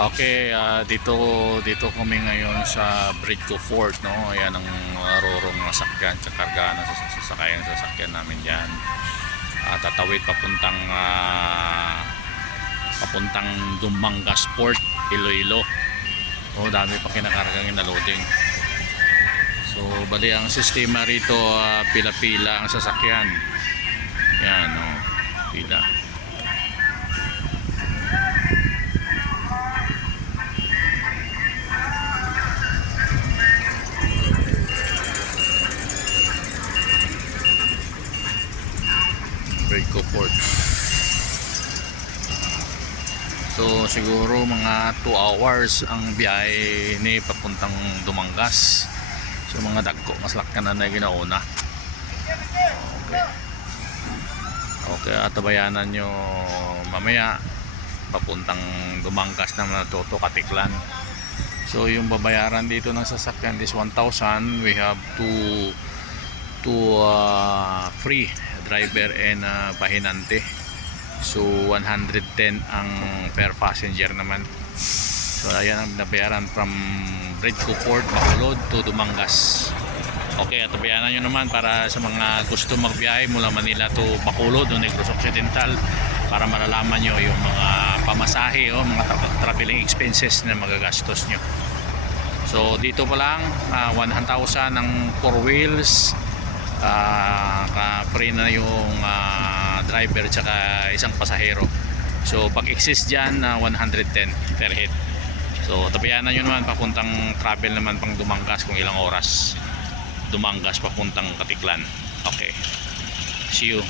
Okay, dito kami ngayon sa Bridco Fort, no. Ayan ang rorong sasakyan sa karga ng sasakyan sasakyan namin diyan. Tatawid papuntang Dumangas Port, Iloilo. Oh, dami pa kinakargang na loading. So, bali ang sistema rito, pila-pila ang sasakyan. Yan, oh, pila. Bridco Port. So siguro mga 2 hours ang biyahe ni papuntang Dumangas. So mga dagko mas lakkan na ginauna. Okay. Okay, atabayanan nyo mamaya papuntang Dumangas na Toto Katiklan. So yung babayaran dito ng sasakyan is 1,000. We have two free driver and pahinante. So 110 ang per passenger naman. So ayan ang nabayaran from Bridco Port, Bacolod to Dumangas. Okay, at bayaran nyo naman para sa mga gusto magbiyahe mula Manila to Bacolod o Negros Occidental, para malalaman nyo yung mga pamasahe o mga traveling expenses na magagastos nyo. So dito pa lang 1,000 ang 4 wheels, free na yung driver tsaka isang pasahero. So pag exist dyan, 110 per head. So tabayanan nyo naman papuntang travel naman pang Dumangas kung ilang oras. Dumangas papuntang Katiklan. Okay, see you.